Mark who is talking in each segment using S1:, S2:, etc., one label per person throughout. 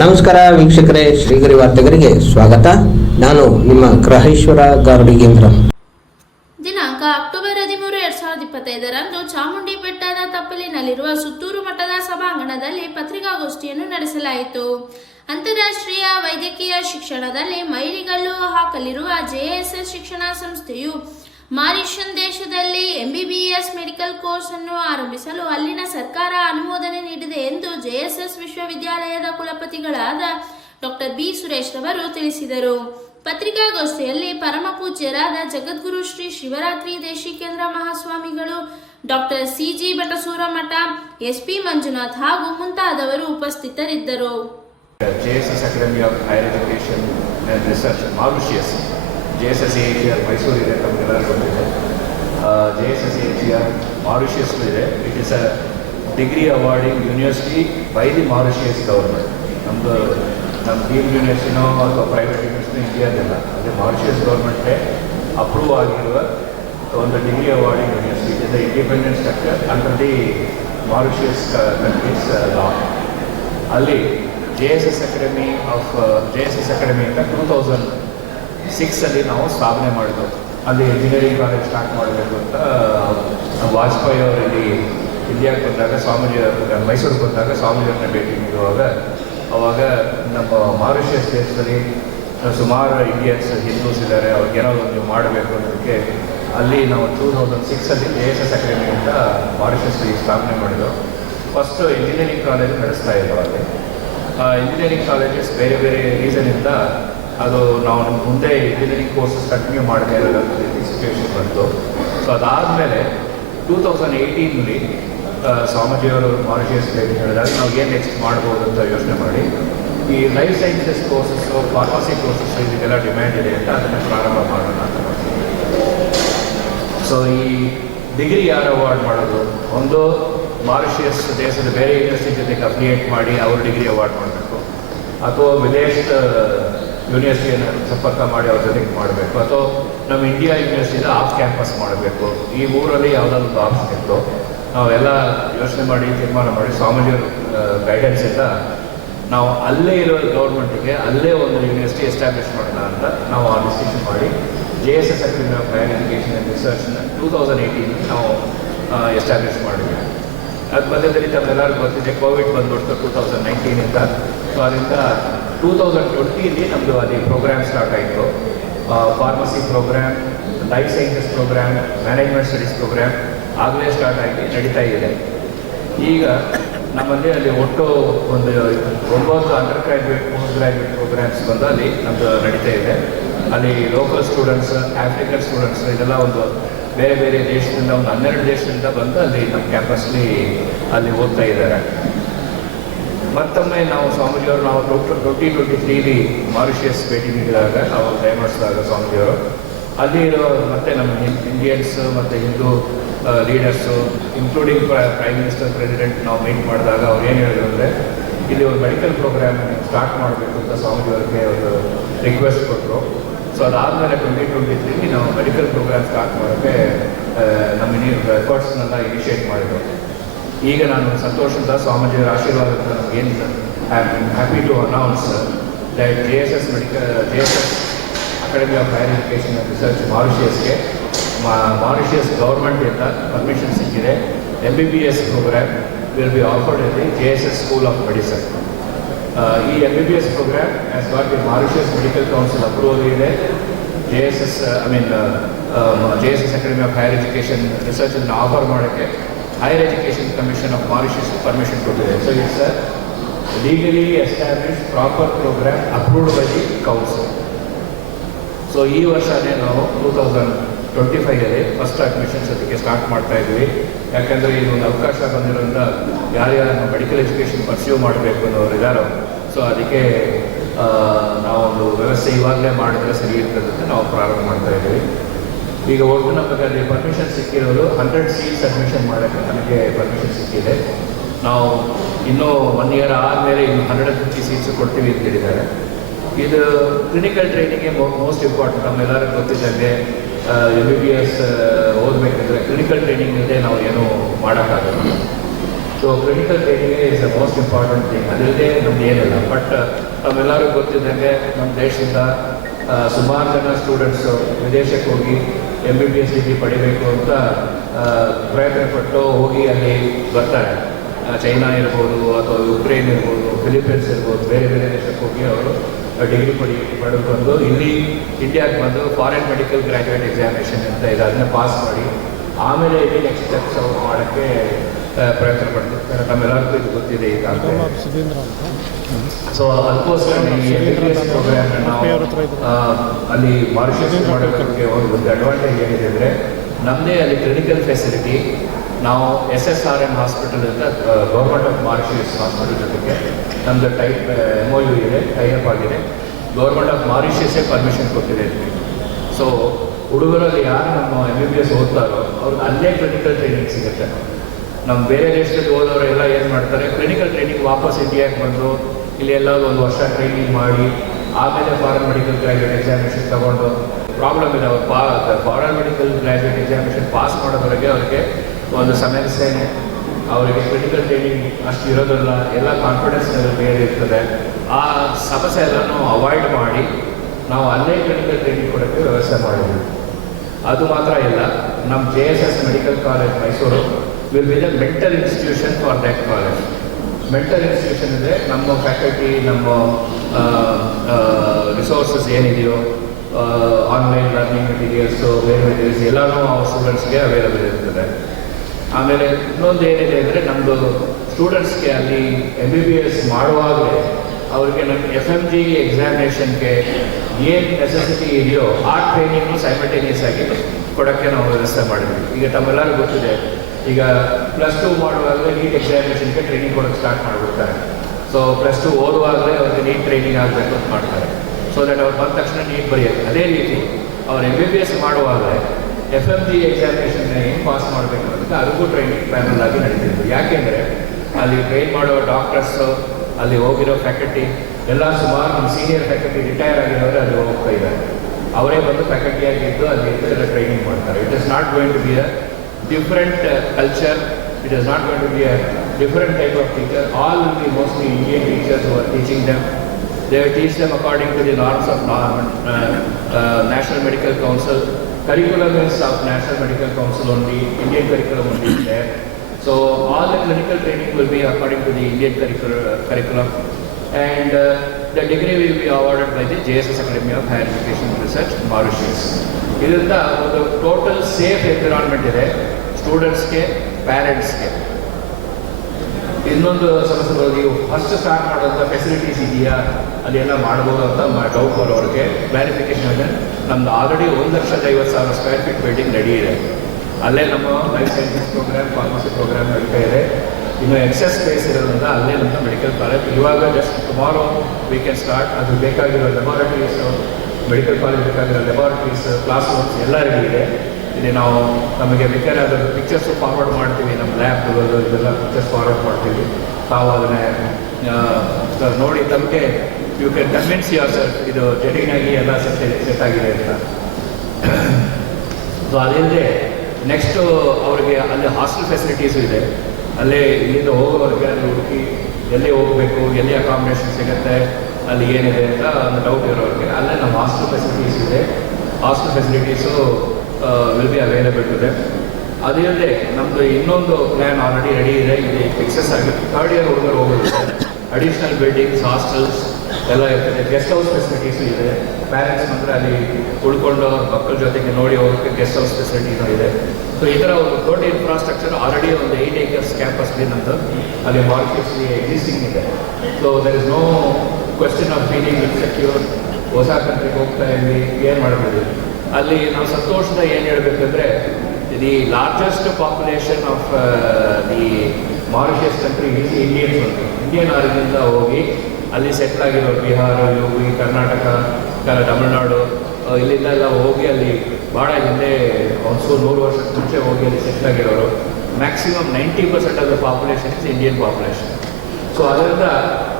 S1: ನಮಸ್ಕಾರ ವೀಕ್ಷಕರೇ, ಶ್ರೀಗರಿ ವಾರ್ತೆಗರಿಗೆ ಸ್ವಾಗತ. ನಾನು ನಿಮ್ಮ ಗ್ರಹೇಶ್ವರ ಗಾರುಡಿಗೇಂದ್ರ.
S2: ದಿನಾಂಕ ಅಕ್ಟೋಬರ್ ಹದಿಮೂರು, ಎರಡ್ ಸಾವಿರದ ಇಪ್ಪತ್ತೈದರಂದು ಚಾಮುಂಡಿ ಬೆಟ್ಟದ ತಪ್ಪಲಿನಲ್ಲಿರುವ ಸುತ್ತೂರು ಮಠದ ಸಭಾಂಗಣದಲ್ಲಿ ಪತ್ರಿಕಾಗೋಷ್ಠಿಯನ್ನು ನಡೆಸಲಾಯಿತು. ಅಂತಾರಾಷ್ಟ್ರೀಯ ವೈದ್ಯಕೀಯ ಶಿಕ್ಷಣದಲ್ಲಿ ಮೈಲಿಗಲ್ಲು ಹಾಕಲಿರುವ ಜೆಎಸ್ಎಸ್ ಶಿಕ್ಷಣ ಸಂಸ್ಥೆಯು ಮಾರಿಷನ್ ದೇಶದಲ್ಲಿ ಎಂಬಿಬಿಎಸ್ ಮೆಡಿಕಲ್ ಕೋರ್ಸ್ ಅನ್ನು ಆರಂಭಿಸಲು ಅಲ್ಲಿನ ಸರ್ಕಾರ ಅನುಮೋದನೆ ನೀಡಿದೆ ಎಂದು ಜೆಎಸ್ಎಸ್ ವಿಶ್ವವಿದ್ಯಾಲಯದ ಕುಲಪತಿಗಳಾದ ಡಾಕ್ಟರ್ ಬಿ ಸುರೇಶ್ ರವರು ತಿಳಿಸಿದರು. ಪತ್ರಿಕಾಗೋಷ್ಠಿಯಲ್ಲಿ ಪರಮಪೂಜ್ಯರಾದ ಜಗದ್ಗುರು ಶ್ರೀ ಶಿವರಾತ್ರಿ ದೇಶಿಕೇಂದ್ರ ಮಹಾಸ್ವಾಮಿಗಳು ಡಾಕ್ಟರ್ ಸಿಜಿ ಬಟಸೂರ ಮಠ ಎಸ್ಪಿ ಮಂಜುನಾಥ್ ಹಾಗೂ ಮುಂತಾದವರು ಉಪಸ್ಥಿತರಿದ್ದರು.
S3: JSS JSS Academy of research Education and S Mauritius. JSS AHR Mysuru ಇದೆ ತಮಗೆಲ್ಲರೂ ಗೊತ್ತಿದೆ J S S H R Mauritius ಇದೆ. It is a degree awarding university by the Mauritius government ನಮ್ಮದು ನಮ್ಮ deem ಯೂನಿವರ್ಸಿಟಿನೋ ಅಥವಾ ಪ್ರೈವೇಟ್ ಯೂನಿವರ್ಸಿಟಿ ಇಂಡಿಯಾದಿಲ್ಲ ಅಂದರೆ Mauritius ಗೌರ್ಮೆಂಟೇ approve ಆಗಿರುವ ಒಂದು degree awarding university is independent structure under the Mauritius countries law ಅಲ್ಲಿ J S S academy of J S S academy ಅಂತ two thousand ಸಿಕ್ಸಲ್ಲಿ ನಾವು ಸ್ಥಾಪನೆ ಮಾಡಿದ್ವು. ಅಲ್ಲಿ ಇಂಜಿನಿಯರಿಂಗ್ ಕಾಲೇಜ್ ಸ್ಟಾರ್ಟ್ ಮಾಡಬೇಕು ಅಂತ ವಾಜಪೇಯಿ ಅವರಲ್ಲಿ ಇಂಡಿಯಾಗೆ ಬಂದಾಗ ಸ್ವಾಮೀಜಿ ಮೈಸೂರಿಗೆ ಬಂದಾಗ ಸ್ವಾಮೀಜಿಯವ್ರನ್ನ ಭೇಟಿ ನೀಡುವಾಗ, ಅವಾಗ ನಮ್ಮ ಮಾರಿಷಿಯಸ್ ದೇಶದಲ್ಲಿ ಸುಮಾರು ಇಂಡಿಯನ್ಸ್ ಹಿಂದೂಸ್ ಇದ್ದಾರೆ ಅವ್ರಿಗೇನೋ ಒಂದು ಮಾಡಬೇಕು ಅನ್ನೋದಕ್ಕೆ ಅಲ್ಲಿ ನಾವು ಟೂ ತೌಸಂಡ್ ಸಿಕ್ಸಲ್ಲಿ ಜೆ ಎಸ್ ಎಸ್ ಅಕಾಡೆಮಿ ಅಂತ ಸ್ಥಾಪನೆ ಮಾಡಿದ್ರು ಫಸ್ಟು ಇಂಜಿನಿಯರಿಂಗ್ ಕಾಲೇಜ್ ನಡೆಸ್ತಾ ಇದ್ರು ಅಲ್ಲಿ. ಇಂಜಿನಿಯರಿಂಗ್ ಕಾಲೇಜಸ್ ಬೇರೆ ಬೇರೆ ರೀಸನಿಂದ ಅದು ನಾವು ಮುಂದೆ ಇಂಜಿನಿಯರಿಂಗ್ ಕೋರ್ಸಸ್ ಕಂಟಿನ್ಯೂ ಮಾಡದೇ ಇರೋ ಸಿಚುವೇಶನ್ ಬಂತು. ಸೊ ಅದಾದಮೇಲೆ ಟೂ ತೌಸಂಡ್ ಏಯ್ಟೀನಲ್ಲಿ ಸ್ವಾಮೀಜಿಯವರು ಮಾರಿಷಿಯಸ್ ಭೇಟಿ ಹೇಳಿದಾಗ ನಾವು ಏನು ನೆಕ್ಸ್ಟ್ ಮಾಡ್ಬೋದು ಅಂತ ಯೋಚನೆ ಮಾಡಿ. ಈ life sciences courses pharmacy courses ಇದಕ್ಕೆಲ್ಲ ಡಿಮ್ಯಾಂಡ್ ಇದೆ ಅಂತ ಅದನ್ನು ಪ್ರಾರಂಭ ಮಾಡೋಣ ಅಂತ ಸೊ ಈ ಡಿಗ್ರಿ ಯಾರು ಅವಾರ್ಡ್ ಮಾಡೋದು? ಒಂದು ಮಾರಿಷಿಯಸ್ ದೇಶದ ಬೇರೆ ಯೂನಿವರ್ಸಿಟಿ ಜೊತೆಗೆ ಅಫಿಲಿಯೇಟ್ ಮಾಡಿ ಅವ್ರ ಡಿಗ್ರಿ ಅವಾರ್ಡ್ ಮಾಡಬೇಕು. ಅಥವಾ ವಿದೇಶದ ಯೂನಿವರ್ಸಿಟಿಯನ್ನು ಸಂಪರ್ಕ ಮಾಡಿ ಅವ್ರ ಜೊತೆಗೆ ಮಾಡಬೇಕು. ಅಥವಾ ನಮ್ಮ ಇಂಡಿಯಾ ಯೂನಿವರ್ಸಿಟಿಯಿಂದ ಆಫ್ ಕ್ಯಾಂಪಸ್ ಮಾಡಬೇಕು. ಈ ಊರಲ್ಲಿ ಯಾವುದಾದ್ರು ಒಂದು ಆಪ್ಷನ್ ಇತ್ತು. ನಾವೆಲ್ಲ ಯೋಚನೆ ಮಾಡಿ, ತೀರ್ಮಾನ ಮಾಡಿ ಸ್ವಾಮೀಜಿಯವ್ರ ಗೈಡೆನ್ಸಿಂದ ನಾವು ಅಲ್ಲೇ ಇರೋ ಗೌರ್ಮೆಂಟಿಗೆ ಅಲ್ಲೇ ಒಂದು ಯೂನಿವರ್ಸಿಟಿ ಎಸ್ಟಾಬ್ಲಿಷ್ ಮಾಡೋಣ ಅಂತ ನಾವು ಆ ಡಿಸಿಷನ್ ಮಾಡಿ J S S academy of higher education and ರಿಸರ್ಚ್ನ two thousand eighteen ನಾವು ಎಸ್ಟಾಬ್ಲಿಷ್ ಮಾಡಿದ್ವಿ. ಅದು ಮಧ್ಯದಲ್ಲಿ ತಮ್ಮೆಲ್ಲರಿಗೂ ಗೊತ್ತಿದೆ, ಕೋವಿಡ್ ಬಂದ್ಬಿಡ್ತು ಟೂ ತೌಸಂಡ್ ನೈನ್ಟೀನಿಂದ ಸೊ ಅದರಿಂದ ಟೂ ತೌಸಂಡ್ ಟ್ವೆಂಟಿಲಿ ನಮ್ಮದು ಅಲ್ಲಿ ಪ್ರೋಗ್ರಾಮ್ ಸ್ಟಾರ್ಟ್ ಆಯಿತು. Pharmacy programme life sciences programme management studies programme ಆಗಲೇ ಸ್ಟಾರ್ಟ್ ಆಗಿ ನಡೀತಾ ಇದೆ. ಈಗ ನಮ್ಮಲ್ಲಿ ಅಲ್ಲಿ ಒಟ್ಟು ಒಂದು ಒಂಬತ್ತು undergraduate postgraduate programmes ಬಂದು ಅಲ್ಲಿ ನಮ್ಮದು ನಡೀತಾ ಇದೆ. ಅಲ್ಲಿ ಲೋಕಲ್ ಸ್ಟೂಡೆಂಟ್ಸ್ ಆಫ್ರಿಕನ್ ಸ್ಟೂಡೆಂಟ್ಸ್ ಇದೆಲ್ಲ ಒಂದು ಬೇರೆ ಬೇರೆ ದೇಶದಿಂದ, ಒಂದು ಹನ್ನೆರಡು ದೇಶದಿಂದ ಬಂದು ಅಲ್ಲಿ ನಮ್ಮ ಕ್ಯಾಂಪಸ್ಲಿ ಅಲ್ಲಿ ಓದ್ತಾ ಇದ್ದಾರೆ. ಮತ್ತೊಮ್ಮೆ ನಾವು ಸ್ವಾಮೀಜಿಯವರು, ನಾವು ಟ್ವೆಂಟಿ ಟ್ವೆಂಟಿ ತ್ರೀಲಿ ಮಾರಿಷಿಯಸ್ ಭೇಟಿ ನೀಡಿದಾಗ, ನಾವು ದಯಮಾಡಿಸಿದಾಗ ಸ್ವಾಮೀಜಿಯವರು, ಅಲ್ಲಿ ಇರೋ ಮತ್ತೆ ನಮ್ಮ ಇಂಡಿಯನ್ಸ್ ಮತ್ತು Hindu leaders including prime minister president ನಾವು ಮೀಟ್ ಮಾಡಿದಾಗ ಅವ್ರು ಏನು ಹೇಳಿದ್ರು ಅಂದರೆ, ಇಲ್ಲಿ ಒಂದು ಮೆಡಿಕಲ್ ಪ್ರೋಗ್ರಾಮ್ ಸ್ಟಾರ್ಟ್ ಮಾಡಬೇಕು ಅಂತ ಸ್ವಾಮೀಜಿಯವರಿಗೆ ಒಂದು ರಿಕ್ವೆಸ್ಟ್ ಕೊಟ್ಟರು ಸೊ ಅದಾದಮೇಲೆ ಟ್ವೆಂಟಿ ಟ್ವೆಂಟಿ ತ್ರೀಲಿ ನಾವು ಮೆಡಿಕಲ್ ಪ್ರೋಗ್ರಾಮ್ ಸ್ಟಾರ್ಟ್ ಮಾಡೋಕ್ಕೆ ನಮ್ಮ ನಮ್ಮ ಎಫರ್ಟ್ಸ್ನೆಲ್ಲ ಇನಿಷಿಯೇಟ್ ಮಾಡಿದ್ರು. ಈಗ ನಾನು ಸಂತೋಷದ ಸ್ವಾಮೀಜಿಯವರ ಆಶೀರ್ವಾದ ನಮಗೇನು I am happy to announce that J S S medical J S S academy of higher education and research ಮಾರಿಷಿಯಸ್ಗೆ Mauritius ಗೌರ್ಮೆಂಟಿಂದ ಪರ್ಮಿಷನ್ ಸಿಕ್ಕಿದೆ. M B B S programme will be offered the J S S school of medicine ಈ M B B S programme has got the Mauritius medical council approval ಇದೆ. J S S I mean J S S academy of higher education ರಿಸರ್ಚನ್ನು offer ಮಾಡೋಕ್ಕೆ higher education commission of Mauritius permission ಕೊಟ್ಟಿದೆ so it's a legally establish proper programme approved by the council so ಈ ವರ್ಷನೇ ನಾವು two thousand twenty ಫೈವಲ್ಲಿ first admissions ಅದಕ್ಕೆ start ಮಾಡ್ತಾ ಇದ್ವಿ. ಯಾಕೆಂದರೆ ಈ ಒಂದು ಅವಕಾಶ ಬಂದಿರೋದ್ರಿಂದ ಯಾರ್ಯಾರು ಮೆಡಿಕಲ್ ಎಜುಕೇಷನ್ ಪರ್ಸ್ಯೂ ಮಾಡಬೇಕು ಅನ್ನೋರು ಇದ್ದಾರೋ ಸೊ ಅದಕ್ಕೆ ನಾವೊಂದು ವ್ಯವಸ್ಥೆ ಇವಾಗಲೇ ಮಾಡಿದ್ರೆ ಸರಿ ಇರ್ತದೆ ಅಂತ ನಾವು ಪ್ರಾರಂಭ ಮಾಡ್ತಾ ಇದ್ದೀವಿ. ಈಗ ಒಟ್ಟು ನಮಗೆ ಪರ್ಮಿಷನ್ ಸಿಕ್ಕಿರೋದು ಹಂಡ್ರೆಡ್ ಸೀಟ್ಸ್ ಅಡ್ಮಿಷನ್ ಮಾಡೋಕ್ಕೆ ನನಗೆ ಪರ್ಮಿಷನ್ ಸಿಕ್ಕಿದೆ. ನಾವು ಇನ್ನೂ ಒನ್ ಇಯರ್ ಆದಮೇಲೆ ಇನ್ನು ಹಂಡ್ರೆಡ್ ಫಿಫ್ಟಿ ಸೀಟ್ಸ್ ಕೊಡ್ತೀವಿ ಅಂತ ಹೇಳಿದ್ದಾರೆ. ಇದು ಕ್ಲಿನಿಕಲ್ ಟ್ರೈನಿಂಗ್ಗೆ ಮೋಸ್ಟ್ ಇಂಪಾರ್ಟೆಂಟ್ ನಮ್ಮೆಲ್ಲರಿಗೂ ಗೊತ್ತಿದ್ದಂಗೆ ಎಂ ಬಿ ಬಿ ಎಸ್ ಓದಬೇಕಂದ್ರೆ ಕ್ಲಿನಿಕಲ್ ಟ್ರೈನಿಂಗ್ ಇಲ್ಲದೆ ನಾವು ಏನೂ ಮಾಡೋಕ್ಕಾಗಲ್ಲ. So clinical training is a most important thing ಅದಿಲ್ಲದೆ ನಮ್ದು ಏನಿಲ್ಲ. ಬಟ್ ನಮ್ಮೆಲ್ಲರಿಗೂ ಗೊತ್ತಿದ್ದಂಗೆ ನಮ್ಮ ದೇಶದಿಂದ ಸುಮಾರು ಜನ ಸ್ಟೂಡೆಂಟ್ಸು ವಿದೇಶಕ್ಕೆ ಹೋಗಿ M B B S degree ಪಡಿಬೇಕು ಅಂತ ಪ್ರಯತ್ನಪಟ್ಟು ಪ್ರಯತ್ನ ಪಟ್ಟು ಹೋಗಿ ಅಲ್ಲಿ ಬರ್ತಾರೆ. ಚೈನಾ ಇರ್ಬೋದು ಅಥವಾ ಯುಕ್ರೇನ್ ಇರ್ಬೋದು ಫಿಲಿಪೀನ್ಸ್ ಇರ್ಬೋದು, ಬೇರೆ ಬೇರೆ ದೇಶಕ್ಕೆ ಹೋಗಿ ಅವರು ಡಿಗ್ರಿ ಪಡಿ, ಪಡೆದುಕೊಂಡು ಇಲ್ಲಿ ಇಂಡಿಯಾಗೆ ಬಂದು ಫಾರಿನ್ ಮೆಡಿಕಲ್ ಗ್ರ್ಯಾಜುಯೇಟ್ ಎಕ್ಸಾಮಿನೇಷನ್ ಅಂತ ಇದೆ ಅದನ್ನ ಪಾಸ್ ಮಾಡಿ ಆಮೇಲೆ ಇಲ್ಲಿ ನೆಕ್ಸ್ಟ್ ಸ್ಟೆಪ್ಸ್ ಅವ್ರು ಮಾಡೋಕ್ಕೆ ಪ್ರಯತ್ನ ಪಡ್ತಾರೆ ನಮ್ಮೆಲ್ಲರಿಗೂ ಇದು ಗೊತ್ತಿದೆ
S4: ಈಗ
S3: ಸೊ ಅದಕ್ಕೋಸ್ಕರ ಪ್ರೋಗ್ರಾಮ್ ನಾವು ಅಲ್ಲಿ ಮಾರಿಷಸ್ ಮಾಡೋದಕ್ಕೆ ಒಂದು ಅಡ್ವಾಂಟೇಜ್ ಏನಿದೆ ಅಂದರೆ ನಮ್ಮದೇ ಅಲ್ಲಿ ಕ್ಲಿನಿಕಲ್ ಫೆಸಿಲಿಟಿ ನಾವು S S R N hospital ಅಂತ ಗೌರ್ಮೆಂಟ್ ಆಫ್ ಮಾರಿಷಿಯಸ್ ಹಾಸ್ಪಿಟಲ್ ಜೊತೆಗೆ ನಮ್ಮದು ಟೈಪ್ ಎಂ ಒ ಯು ಇದೆ ಟೈಅಪ್ ಆಗಿದೆ. ಗೌರ್ಮೆಂಟ್ ಆಫ್ ಮಾರಿಷಿಯಸ್ಸೇ ಪರ್ಮಿಷನ್ ಕೊಟ್ಟಿದೆ ಸೊ ಹುಡುಗರಲ್ಲಿ ಯಾರು ನಮ್ಮ ಎಂ ಬಿ ಬಿ ಎಸ್ ಓದ್ತಾರೋ ಅವ್ರಿಗೆ ಅಲ್ಲೇ ಕ್ಲಿನಿಕಲ್ ಟ್ರೈನಿಂಗ್ ಸಿಗುತ್ತೆ. ನಮ್ಮ ಬೇರೆ ದೇಶದಲ್ಲಿ ಹೋದವರೆಲ್ಲ ಏನು ಮಾಡ್ತಾರೆ ಕ್ಲಿನಿಕಲ್ ಟ್ರೈನಿಂಗ್ ವಾಪಸ್ ಇಂಡಿಯಾಗೆ ಬಂದು, ಇಲ್ಲಿ ಎಲ್ಲ ಒಂದು ವರ್ಷ ಟ್ರೈನಿಂಗ್ ಮಾಡಿ, ಆಮೇಲೆ ಫಾರಿನ್ ಮೆಡಿಕಲ್ ಗ್ರಾಜುಯೇಟ್ ಎಕ್ಸಾಮಿನೇಷನ್ ತಗೊಂಡು ಪ್ರಾಬ್ಲಮ್ ಇದೆ ಅವ್ರು ಪಾ foreign medical graduate examination pass ಮಾಡೋದ್ರಿಗೆ ಅವರಿಗೆ ಒಂದು ಸಮಸ್ಯೆನೆ ಅವರಿಗೆ ಕ್ಲಿನಿಕಲ್ ಟ್ರೈನಿಂಗ್ ಅಷ್ಟು ಇರೋದಿಲ್ಲ, ಎಲ್ಲ ಕಾನ್ಫಿಡೆನ್ಸ್ ಬೇರೆ ಇರ್ತದೆ. ಆ ಸಮಸ್ಯೆ ಎಲ್ಲನೂ ಅವಾಯ್ಡ್ ಮಾಡಿ, ನಾವು ಅಲ್ಲೇ ಕ್ಲಿನಿಕಲ್ ಟ್ರೈನಿಂಗ್ ಕೊಡೋಕ್ಕೆ ವ್ಯವಸ್ಥೆ ಮಾಡಿದ್ವಿ ಅದು ಮಾತ್ರ ಇಲ್ಲ. ನಮ್ಮ J S S medical college Mysuru will be the mental institution for that college mental institution ಇದೆ ನಮ್ಮ ಫ್ಯಾಕಲ್ಟಿ ನಮ್ಮ ರಿಸೋರ್ಸಸ್ ಏನಿದೆಯೋ ಆನ್ಲೈನ್ ಲರ್ನಿಂಗ್ ಮೆಟೀರಿಯಲ್ಸು ಬೇರೆ ಮೆಟೀರಿಯಲ್ಸ್ ಎಲ್ಲನೂ ಸ್ಟೂಡೆಂಟ್ಸ್ಗೆ ಅವೈಲಬಲ್ ಇರ್ತದೆ. ಆಮೇಲೆ ಇನ್ನೊಂದು ಏನಿದೆ ಅಂದರೆ ನಮ್ಮದು ಸ್ಟೂಡೆಂಟ್ಸ್ಗೆ ಅಲ್ಲಿ ಎಂ ಬಿ ಬಿ ಎಸ್ ಮಾಡುವಾಗಲೇ ಅವರಿಗೆ ನಮ್ಮ ಎಫ್ ಎಂ ಜಿ ಎಕ್ಸಾಮಿನೇಷನ್ಗೆ ಏನು ನೆಸೆಸಿಟಿ ಇದೆಯೋ ಆ ಟ್ರೈನಿಂಗ್ನು ಸೈಮಲ್ಟೇನಿಯಸ್ ಆಗಿ ಕೊಡೋಕ್ಕೆ ನಾವು ವ್ಯವಸ್ಥೆ ಮಾಡಿದ್ವಿ. ಈಗ ತಮ್ಮೆಲ್ಲರಿಗೂ ಗೊತ್ತಿದೆ. ಈಗ ಪ್ಲಸ್ ಟು ಮಾಡುವಾಗಲೇ ನೀಟ್ ಎಕ್ಸಾಮಿನೇಷನ್ಗೆ ಟ್ರೈನಿಂಗ್ ಕೊಡೋಕ್ಕೆ ಸ್ಟಾರ್ಟ್ ಮಾಡಿಬಿಡ್ತಾರೆ. ಸೊ ಪ್ಲಸ್ ಟು ಓದುವಾಗಲೇ ಅವ್ರಿಗೆ ನೀಟ್ ಟ್ರೈನಿಂಗ್ ಆಗಬೇಕು ಅಂತ ಮಾಡ್ತಾರೆ. ಸೊ ದಟ್ ಅವ್ರು ಬಂದ ತಕ್ಷಣ ನೀಟ್ ಬರೆಯೋದು ಅದೇ ರೀತಿ ಅವ್ರು ಎಂ ಬಿ ಬಿ ಎಸ್ ಮಾಡುವಾಗಲೇ ಎಫ್ ಎಂ ಜಿ ಎಕ್ಸಾಮಿನೇಷನ್ ಏನು ಪಾಸ್ ಮಾಡಬೇಕು ಅಂತ ಅದಕ್ಕೂ ಟ್ರೈನಿಂಗ್ ಪ್ಯಾನಲ್ ಆಗಿ ನಡೀತಿದ್ರು ಯಾಕೆಂದರೆ ಅಲ್ಲಿ ಟ್ರೈನ್ ಮಾಡೋ ಡಾಕ್ಟರ್ಸು ಅಲ್ಲಿ ಹೋಗಿರೋ ಫ್ಯಾಕಲ್ಟಿ ಎಲ್ಲ ಸುಮಾರು ನಮ್ಮ ಸೀನಿಯರ್ ಫ್ಯಾಕಲ್ಟಿ ರಿಟೈರ್ ಆಗಿರೋರು ಅಲ್ಲಿ ಹೋಗ್ತಾ ಇದ್ದಾರೆ. ಅವರೇ ಬಂದು ಫ್ಯಾಕಲ್ಟಿಯಾಗಿದ್ದು ಅಲ್ಲಿ ಇದ್ದೆಲ್ಲ ಟ್ರೈನಿಂಗ್ ಮಾಡ್ತಾರೆ. It is not going to be a different culture it is not going to be a different type of teacher all will be mostly Indian teachers are teaching them they teach teach them according to the norms of medical council curriculum National Medical Council. Curriculum ಒಂದು of National Medical Council So all the clinical training will be according to the Indian curriculum, curriculum. and uh, the degree will be awarded by the JSS Academy of Higher Education Research, Mauritius. ಇದರಿಂದ ಒಂದು total safe environment ಇದೆ ಸ್ಟೂಡೆಂಟ್ಸ್ಗೆ ಪ್ಯಾರೆಂಟ್ಸ್ಗೆ ಇನ್ನೊಂದು ಸಮಸ್ಯೆ ನೀವು first start ಮಾಡೋಂಥ facilities ಇದೆಯಾ ಅದೆಲ್ಲ ಮಾಡ್ಬೋದು ಅಂತ ಡೌಟ್ ಬರೋರಿಗೆ ಕ್ಲಾರಿಫಿಕೇಶನ್ ಇದೆ ನಮ್ದು ಆಲ್ರೆಡಿ ಒಂದು ಲಕ್ಷದ ಐವತ್ತು ಸಾವಿರ ಸ್ಕ್ವೇರ್ ಫೀಟ್ ಬಿಲ್ಡಿಂಗ್ ರೆಡಿ ಇದೆ ಅಲ್ಲೇ ನಮ್ಮ life sciences programme pharmacy programme ನಡೀತಾ ಇದೆ. ಇನ್ನು ಎಕ್ಸೆಸ್ ಸ್ಪೇಸ್ ಇರೋದ್ರಿಂದ ಅಲ್ಲೇ ನಮ್ಮ ಮೆಡಿಕಲ್ ಕಾಲೇಜ್ ಇವಾಗ just tomorrow we can start ಅದು ಬೇಕಾಗಿರೋ ಲೆಬಾರಟರೀಸು ಮೆಡಿಕಲ್ ಕಾಲೇಜ್ ಬೇಕಾಗಿರೋ ಲೆಬಾರಟರೀಸ್ ಕ್ಲಾಸ್ ರೂಮ್ಸ್ ಎಲ್ಲ ಇದೆ. ಇಲ್ಲಿ ನಾವು ನಮಗೆ ಬೇಕಾದ್ರೆ ಅದರ ಪಿಕ್ಚರ್ಸು ಫಾರ್ವರ್ಡ್ ಮಾಡ್ತೀವಿ. ನಮ್ಮ ಲ್ಯಾಬ್ ಇದೆಲ್ಲ ಪಿಕ್ಚರ್ಸ್ ಫಾರ್ವರ್ಡ್ ಮಾಡ್ತೀವಿ. ತಾವು ಅದನ್ನೇ ನೋಡಿ ತಮಗೆ you can convince your sir ಇದು ಜೆಡಿನಾಗಿ ಎಲ್ಲ ಸೆಟ್ ಸೆಟ್ ಆಗಿದೆ ಅಂತ. ಸೊ ಅದಿಲ್ಲದೆ ನೆಕ್ಸ್ಟು ಅವರಿಗೆ ಅಲ್ಲಿ ಹಾಸ್ಟೆಲ್ ಫೆಸಿಲಿಟೀಸು ಇದೆ. ಅಲ್ಲೇ ಇಲ್ಲಿಂದ ಹೋಗೋವರೆಗೆ ಅಲ್ಲಿ ಹುಡುಕಿ ಎಲ್ಲಿ ಹೋಗಬೇಕು, ಎಲ್ಲಿ ಅಕಾಮಿಡೇಷನ್ ಸಿಗುತ್ತೆ, ಅಲ್ಲಿ ಏನಿದೆ ಅಂತ ಒಂದು ಡೌಟ್ ಇರೋರಿಗೆ ಅಲ್ಲೇ ನಮ್ಮ ಹಾಸ್ಟೆಲ್ ಫೆಸಿಲಿಟೀಸ್ ಇದೆ. Hostel facilities will be available ಇದೆ ಅದಿಲ್ಲದೆ ನಮ್ಮದು ಇನ್ನೊಂದು ಪ್ಲ್ಯಾನ್ ಆಲ್ರೆಡಿ ರೆಡಿ ಇದೆ. ಇಲ್ಲಿ ಎಕ್ಸಸ್ ಆಗಿ ಥರ್ಡ್ ಇಯರ್ ಹುಡುಗರು ಹೋಗೋದಿದೆ ಅಡಿಷ್ನಲ್ ಬಿಲ್ಡಿಂಗ್ಸ್ ಹಾಸ್ಟೆಲ್ಸ್ ಎಲ್ಲ ಇರ್ತದೆ ಗೆಸ್ಟ್ ಹೌಸ್ ಫೆಸಿಲಿಟೀಸು ಇದೆ. ಪ್ಯಾರೆಂಟ್ಸ್ ಮಾತ್ರ ಅಲ್ಲಿ ಉಳ್ಕೊಂಡು ಅವ್ರ ಮಕ್ಕಳ ಜೊತೆಗೆ ನೋಡಿ ಹೋಗೋಕ್ಕೆ ಗೆಸ್ಟ್ ಹೌಸ್ ಫೆಸಿಲಿಟಿನೂ ಇದೆ. ಸೊ ಈ ಥರ ಒಂದು ದೊಡ್ಡ ಇನ್ಫ್ರಾಸ್ಟ್ರಕ್ಚರ್ ಆಲ್ರೆಡಿ ಒಂದು ಏಯ್ಟ್ ಏಕರ್ಸ್ ಕ್ಯಾಂಪಸ್ ನಮ್ಮದು ಅಲ್ಲಿ ಮಾರ್ಕೆಟ್ಸ್ ಎಕ್ಸಿಸ್ಟಿಂಗ್ ಇದೆ. So there is no question of feeling secure ಹೊಸ ಕಂಟ್ರಿಗೆ ಹೋಗ್ತಾ ಇದ್ವಿ, ಏನು ಮಾಡ್ಬೋದು? ಅಲ್ಲಿ ನಾವು ಸಂತೋಷದ ಏನು ಹೇಳಬೇಕಂದ್ರೆ the largest population of the Mauritius country is Indians Indian ಆರಿಜಿಂದ ಹೋಗಿ ಅಲ್ಲಿ ಸೆಟ್ಲ್ ಆಗಿರೋರು ಬಿಹಾರ ಯು ಪಿ ಕರ್ನಾಟಕ ತಮಿಳ್ನಾಡು ಇಲ್ಲಿಂದ ಎಲ್ಲ ಹೋಗಿ ಅಲ್ಲಿ ಭಾಳ ಹಿಂದೆ ಒಂದು ನೂರು ವರ್ಷದ ಮುಂಚೆ ಹೋಗಿ ಅಲ್ಲಿ ಸೆಟ್ಲ್ ಆಗಿರೋರು. Maximum ninety percent of the population is Indian population so ಅದರಿಂದ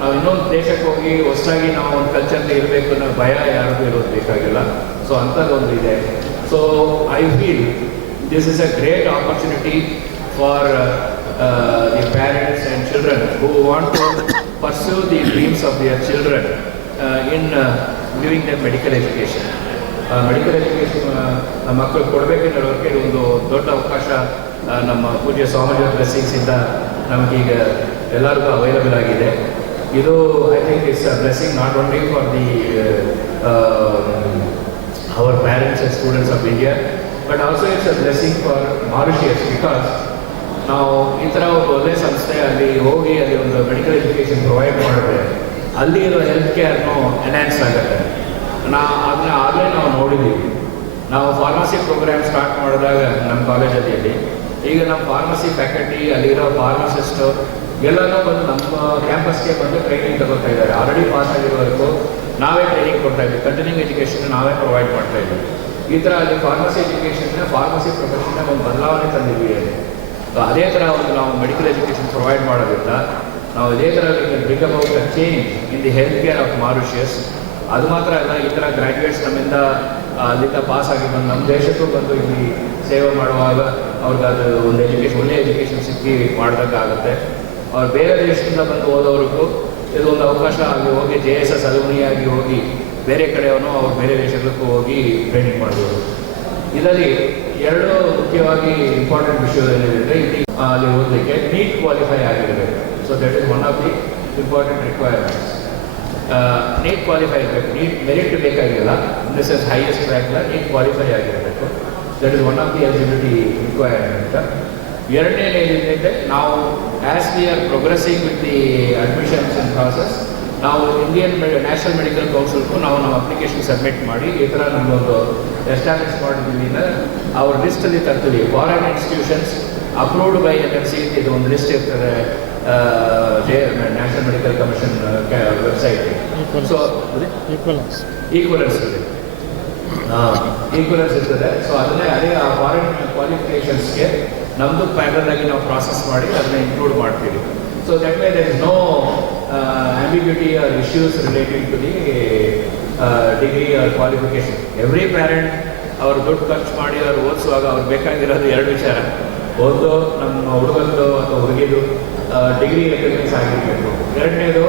S3: ನಾವು ಇನ್ನೊಂದು ದೇಶಕ್ಕೆ ಹೋಗಿ ಹೊಸದಾಗಿ ನಾವು ಒಂದು ಕಲ್ಚರ್ನ ಇರಬೇಕು ಅನ್ನೋ ಭಯ ಯಾರಿಗೂ ಇರೋದು ಬೇಕಾಗಿಲ್ಲ. ಸೊ ಅಂಥದ್ದೊಂದು ಇದೆ. So I feel this is a great opportunity for uh, the parents and children who want to pursue the dreams of their children uh, in uh, giving them medical education. Medical education ನಮ್ಮ ಮಕ್ಕಳು ಕೊಡಬೇಕೆನ್ನೋದಕ್ಕೆ ಒಂದು ದೊಡ್ಡ ಅವಕಾಶ ನಮ್ಮ ಪೂಜ್ಯ ಸ್ವಾಮೀಜಿ ಬ್ಲೆಸ್ಸಿಂಗ್ಸಿಂದ ನಮಗೀಗ ಎಲ್ಲರಿಗೂ available ಆಗಿದೆ ಇದು I think it's a blessing not only for the our parents and students of India but also it's a blessing for Mauritius because ನಾವು ಈ ಥರ ಒಂದು ಒಳ್ಳೆ ಸಂಸ್ಥೆ ಅಲ್ಲಿ ಹೋಗಿ ಅಲ್ಲಿ ಒಂದು ಮೆಡಿಕಲ್ ಎಜುಕೇಷನ್ ಪ್ರೊವೈಡ್ ಮಾಡಿದ್ರೆ ಅಲ್ಲಿ ಇರೋ ಹೆಲ್ತ್ ಕೇರ್ನು ಎನ್ಹ್ಯಾನ್ಸ್ ಆಗುತ್ತೆ. ನಾ ಅದನ್ನ ಆಗಲೇ ನಾವು ನೋಡಿದ್ದೀವಿ ನಾವು ಫಾರ್ಮಸಿ ಪ್ರೋಗ್ರಾಮ್ ಸ್ಟಾರ್ಟ್ ಮಾಡಿದಾಗ ನಮ್ಮ ಕಾಲೇಜಲ್ಲಿ ಈಗ ನಮ್ಮ ಫಾರ್ಮಸಿ ಫ್ಯಾಕಲ್ಟಿ ಅಲ್ಲಿರೋ ಫಾರ್ಮಸಿಸ್ಟು ಎಲ್ಲನೂ ಬಂದು ನಮ್ಮ ಕ್ಯಾಂಪಸ್ಗೆ ಬಂದು ಟ್ರೈನಿಂಗ್ ತಗೋತಾ ಇದ್ದಾರೆ. ಆಲ್ರೆಡಿ ಪಾಸ್ ಆಗಿರೋವರೆಗೂ ನಾವೇ ಟ್ರೈನಿಂಗ್ ಕೊಡ್ತಾ ಇದ್ವಿ. ಕಂಟಿನ್ಯೂಂಗ್ ಎಜುಕೇಷನ್ ನಾವೇ ಪ್ರೊವೈಡ್ ಮಾಡ್ತಾ ಇದ್ದೀವಿ ಈ ಥರ ಅಲ್ಲಿ ಫಾರ್ಮಸಿ ಎಜುಕೇಷನ್ನ ಫಾರ್ಮಸಿ ಪ್ರೊಫೆಷನ್ನ ಒಂದು ಬದಲಾವಣೆ ತಂದಿದ್ದೀವಿ ಸೊ ಅದೇ ಥರ ಒಂದು ನಾವು ಮೆಡಿಕಲ್ ಎಜುಕೇಷನ್ ಪ್ರೊವೈಡ್ ಮಾಡೋದ್ರಿಂದ ನಾವು ಇದೇ ಥರ bring about the change in the health care of Mauritius ಅದು ಮಾತ್ರ ಅಲ್ಲ, ಈ ಥರ ಗ್ರ್ಯಾಜುಯೇಟ್ಸ್ ನಮ್ಮಿಂದ ಅಲ್ಲಿಂದ ಪಾಸ್ ಆಗಿ ಬಂದು ನಮ್ಮ ದೇಶಕ್ಕೂ ಬಂದು ಇಲ್ಲಿ ಸೇವೆ ಮಾಡುವಾಗ ಅವ್ರಿಗೆ ಅದು ಒಂದು ಎಜುಕೇಷನ್ ಒಳ್ಳೆ ಎಜುಕೇಷನ್ ಸಿಕ್ಕಿ ಮಾಡ್ದಂಗಾಗುತ್ತೆ. ಅವ್ರು ಬೇರೆ ದೇಶದಿಂದ ಬಂದು ಓದೋರಿಗೂ ಇದೊಂದು ಅವಕಾಶ ಆಗಿ ಹೋಗಿ ಜೆ ಎಸ್ ಎಸ್ ಅಲುಮಿನಿಯಾಗಿ ಹೋಗಿ ಬೇರೆ ಕಡೆಯವನು ಅವ್ರು ಬೇರೆ ದೇಶಗಳಿಗೂ ಹೋಗಿ ಟ್ರೈನಿಂಗ್ ಮಾಡ್ಬೋದು ಇದರಲ್ಲಿ ಎರಡು ಮುಖ್ಯವಾಗಿ ಇಂಪಾರ್ಟೆಂಟ್ ವಿಷಯದಲ್ಲಿ ಇಲ್ಲಿ ಅಲ್ಲಿ ಓದಲಿಕ್ಕೆ ನೀಟ್ ಕ್ವಾಲಿಫೈ ಆಗಿರಬೇಕು. So that is one of the important requirements NEET qualify ಆಗಬೇಕು. ನೀಟ್ ಮೆರಿಟ್ ಬೇಕಾಗಿಲ್ಲ. ದಿಸ್ ಇಸ್ ಹೈಯೆಸ್ಟ್ ರ್ಯಾಂಕ್ನ ನೀಟ್ ಕ್ವಾಲಿಫೈ ಆಗಿರಬೇಕು. That is one of the eligibility requirement ಎರಡನೇ ಏನಿದೆ, ನಾವು as we are progressing with the admissions in process ನಾವು Indian national medical ಕೌನ್ಸಿಲ್ಗೂ ನಾವು ನಮ್ಮ ಅಪ್ಲಿಕೇಶನ್ ಸಬ್ಮಿಟ್ ಮಾಡಿ, ಈ ಥರ ನಮ್ಮೊಂದು ಎಸ್ಟಾಬ್ಲಿಷ್ ಮಾಡಿದ್ದೀವಿ ಅವ್ರ ಲಿಸ್ಟಲ್ಲಿ ತರ್ತೀವಿ. Foreign institutions approved by N M C ಇದು ಒಂದು ಲಿಸ್ಟ್ ಇರ್ತಾರೆ national medical commission website so
S4: equivalence
S3: equivalence ಇದೆ. ಈಕ್ವಲೆನ್ಸ್ ಇರ್ತದೆ. ಸೊ ಅದನ್ನೇ ಅದೇ ಆ ಫಾರಿನ್ ಕ್ವಾಲಿಫಿಕೇಷನ್ಸ್ಗೆ ನಮ್ಮದು ಪ್ಯಾನಲ್ ಆಗಿ ನಾವು ಪ್ರಾಸೆಸ್ ಮಾಡಿ ಅದನ್ನ ಇನ್ಕ್ಲೂಡ್ ಮಾಡ್ತೀವಿ. So that may there is no ambiguity or issues related to the degree ಅವ್ರ ಕ್ವಾಲಿಫಿಕೇಷನ್ ಎವ್ರಿ ಪ್ಯಾರೆಂಟ್ ಅವ್ರು ದುಡ್ಡು ಖರ್ಚು ಮಾಡಿ ಅವ್ರು ಓದಿಸುವಾಗ ಅವ್ರು ಬೇಕಾಗಿರೋದು ಎರಡು ವಿಚಾರ. ಒಂದು ನಮ್ಮ ಹುಡುಗಂದು ಅಥವಾ ಹುಡುಗಿದು ಡಿಗ್ರಿ ಎಕ್ಸ್ಪೀರಿಯನ್ಸ್ ಆಗಿರಬೇಕು. ಎರಡನೇದು,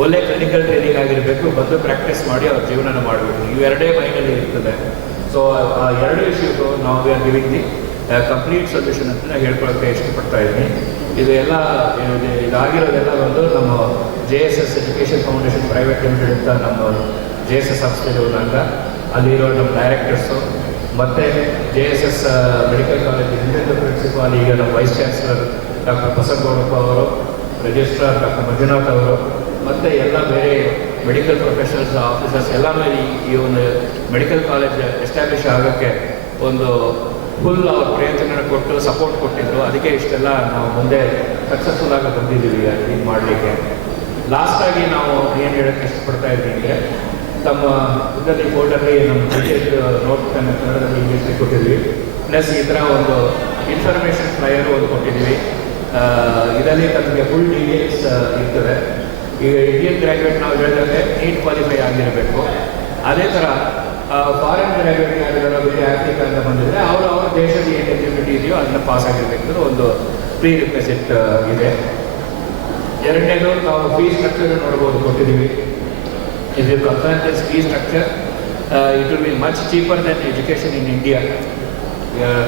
S3: ಒಳ್ಳೆ ಕ್ಲಿನಿಕಲ್ ಟ್ರೈನಿಂಗ್ ಆಗಿರಬೇಕು. ಬಂದು ಪ್ರಾಕ್ಟೀಸ್ ಮಾಡಿ ಅವ್ರ ಜೀವನನ ಮಾಡಬೇಕು. ಇವೆರಡೇ ಮೈಂಡಲ್ಲಿ ಇರ್ತದೆ. ಸೊ ಆ ಎರಡು ವಿಷಯಕ್ಕೂ ನಾವು we are giving the complete solution ಅಂತ ನಾನು ಹೇಳ್ಕೊಳಕ್ಕೆ ಇಷ್ಟಪಡ್ತಾ ಇದ್ದೀನಿ. ಇದು ಎಲ್ಲ ಇದು- ಇದಾಗಿರೋದೆಲ್ಲ ಬಂದು ನಮ್ಮ J S S education foundation private limited ಅಂತ ನಮ್ಮ ಜೆ ಎಸ್ ಎಸ್ ಅಂಗ ಅಲ್ಲಿರೋ ನಮ್ಮ ಡೈರೆಕ್ಟರ್ಸು ಮತ್ತು J S S medical college ಹಿಂದಿನ ಪ್ರಿನ್ಸಿಪಾಲ್ ಈಗ ನಮ್ಮ ವೈಸ್ ಚಾನ್ಸಲರ್ ಡಾಕ್ಟರ್ ಬಸವಗೌಡಪ್ಪ ಅವರು ರಿಜಿಸ್ಟ್ರಾರ್ ಡಾಕ್ಟರ್ ಮಂಜುನಾಥ್ ಅವರು, ಮತ್ತು ಎಲ್ಲ ಬೇರೆ ಮೆಡಿಕಲ್ ಪ್ರೊಫೆಷನಲ್ಸ್ ಆಫೀಸರ್ಸ್ ಎಲ್ಲ ಈ ಒಂದು ಮೆಡಿಕಲ್ ಕಾಲೇಜ್ ಎಸ್ಟಾಬ್ಲಿಷ್ ಆಗೋಕ್ಕೆ ಒಂದು ಫುಲ್ ಅವ್ರ ಪ್ರಯತ್ನ ಕೊಟ್ಟು ಸಪೋರ್ಟ್ ಕೊಟ್ಟಿದ್ರು. ಅದಕ್ಕೆ ಇಷ್ಟೆಲ್ಲ ನಾವು ಮುಂದೆ ಸಕ್ಸಸ್ಫುಲ್ ಆಗಿ ಬಂದಿದ್ದೀವಿ ಇದು ಮಾಡಲಿಕ್ಕೆ. ಲಾಸ್ಟಾಗಿ ನಾವು ಏನು ಹೇಳೋಕ್ಕೆ ಇಷ್ಟಪಡ್ತಾ ಇದ್ದೀವಿ ಅಂದರೆ ತಮ್ಮ ಇದರಲ್ಲಿ ಬೋರ್ಡಲ್ಲಿ ನಮ್ಮ ಕ್ರಿಕೆಟ್ ನೋಟ್ ಕನ್ನಡದಲ್ಲಿ ಇಂಗ್ಲೀಷಲ್ಲಿ ಕೊಟ್ಟಿದ್ವಿ. ಪ್ಲಸ್ ಈ ಥರ ಒಂದು ಇನ್ಫಾರ್ಮೇಷನ್ ಫ್ಲೈಯರ್ ಒಂದು ಕೊಟ್ಟಿದ್ವಿ. ಇದರಲ್ಲಿ ನಮಗೆ ಫುಲ್ ಡೀಟೇಲ್ಸ್ ಇರ್ತದೆ. ಈಗ ಇಂಡಿಯನ್ ಗ್ರ್ಯಾಜುಯೇಟ್ ನಾವು ಹೇಳಿದಂಗೆ ನೀಟ್ ಕ್ವಾಲಿಫೈ ಆಗಿರಬೇಕು. ಅದೇ ಥರ ಫಾರಿನ್ ಗ್ರ್ಯಾಜುಯೇಟ್ ಆಗಿರೋ ಬೇರೆ ಆಫ್ರಿಕಾ ಅಂತ ಬಂದಿದ್ರೆ ಅವರು ಅವ್ರ ದೇಶದ ಏನು ಎಲಿಜಿಬಿಲಿಟಿ ಇದೆಯೋ ಅದನ್ನ ಪಾಸ್ ಆಗಿರಬೇಕು ಒಂದು ಪ್ರೀ ರಿಕ್ವೆಸಿಟ್ ಇದೆ. ಎರಡನೇದು ನಾವು ಫೀ ಸ್ಟ್ರಕ್ಚರ್ ನೋಡ್ಬೋದು, ಕೊಟ್ಟಿದ್ದೀವಿ. If you compare this fee structure, uh, it will be much cheaper than education in India.